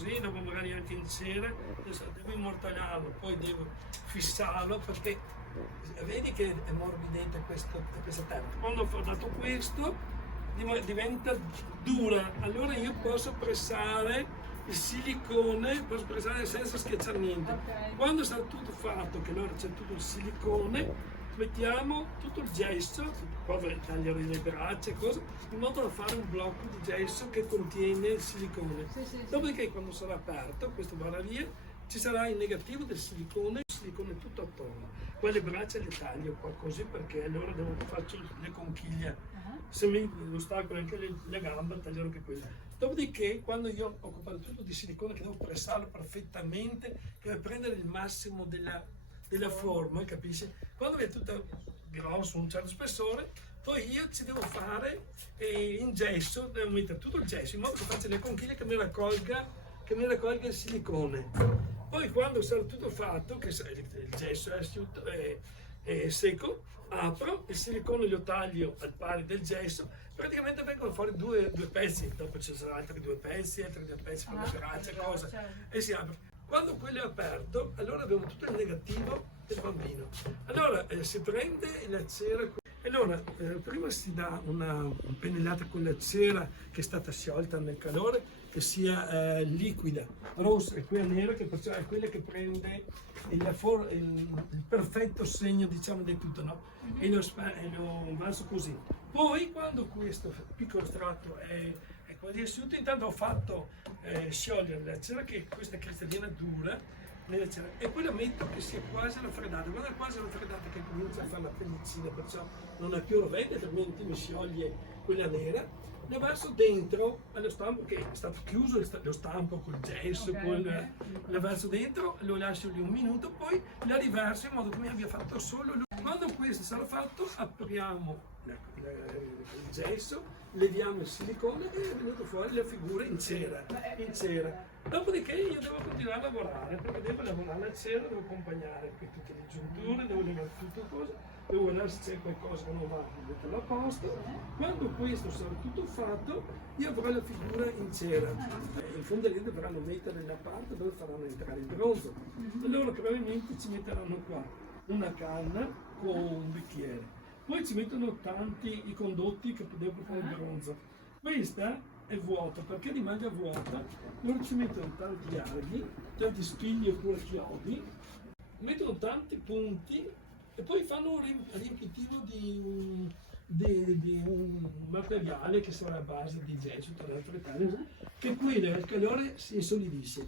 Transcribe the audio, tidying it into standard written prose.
così, dopo magari anche in cera, adesso devo immortalarlo, poi devo fissarlo perché vedi che è morbidente questa terra. Quando ho dato questo diventa dura, allora io posso pressare il silicone, posso pressare senza schiacciare niente. Ok. Quando sarà tutto fatto, che allora c'è tutto il silicone, mettiamo tutto il gesso, poi tagliare le braccia e cose, in modo da fare un blocco di gesso che contiene il silicone. Sì, sì, sì. Dopodiché quando sarà aperto, questo verrà via, ci sarà il negativo del silicone, il silicone tutto attorno. Poi le braccia le taglio qua così perché allora faccio le conchiglie. Se mi ostacolo anche le gambe, taglierò anche quelle. Dopodiché, quando io ho occupato tutto di silicone, che devo pressarlo perfettamente, per prendere il massimo della forma, capisci? Quando è tutto grosso, un certo spessore, poi io ci devo fare in gesso, devo mettere tutto il gesso in modo che faccia le conchiglie che mi raccolga il silicone. Poi quando sarà tutto fatto, che il gesso è asciutto, è secco, apro, il silicone lo taglio al pari del gesso, praticamente vengono fuori due pezzi, dopo ci saranno altri due pezzi per la braccia, cosa, e si apre. Quando quello è aperto, allora abbiamo tutto il negativo del bambino. Allora si prende la cera, allora prima si dà una pennellata con la cera che è stata sciolta nel calore, che sia liquida, rossa e quella nera, che perciò è quella che prende il perfetto segno, diciamo, di tutto, no? E lo verso così. Poi quando questo piccolo strato è quasi asciutto, intanto ho fatto sciogliere la cera, che questa cristallina dura nella cera, e poi la metto che sia quasi raffreddata. Quando è quasi raffreddata che comincia a fare la pellicina, perciò non è più rovente, altrimenti mi scioglie quella nera. La verso dentro allo stampo, che è stato chiuso lo stampo col gesso, la verso dentro, lo lascio lì un minuto, poi la riverso in modo che mi abbia fatto solo lui. Quando questo sarà fatto, apriamo il gesso, leviamo il silicone e è venuto fuori la figura in cera. Dopodiché io devo continuare a lavorare, perché devo lavorare la cera, devo accompagnare qui tutte le giunture, devo levare tutte cose, devo guardare se c'è qualcosa che non va, metterlo a posto. Quando questo sarà tutto fatto, io avrò la figura in cera. In fondo lì dovranno mettere la parte dove faranno entrare il bronzo. Allora probabilmente ci metteranno qua una canna con un bicchiere. Poi ci mettono tanti i condotti che devo fare il bronzo. Questa è vuota, perché rimane vuota, loro ci mettono tanti aghi, tanti spigli oppure chiodi, mettono tanti punti e poi fanno un riempitivo di un materiale che sarà a base di gesso, tra le altre cose, che qui nel calore si insolidisce.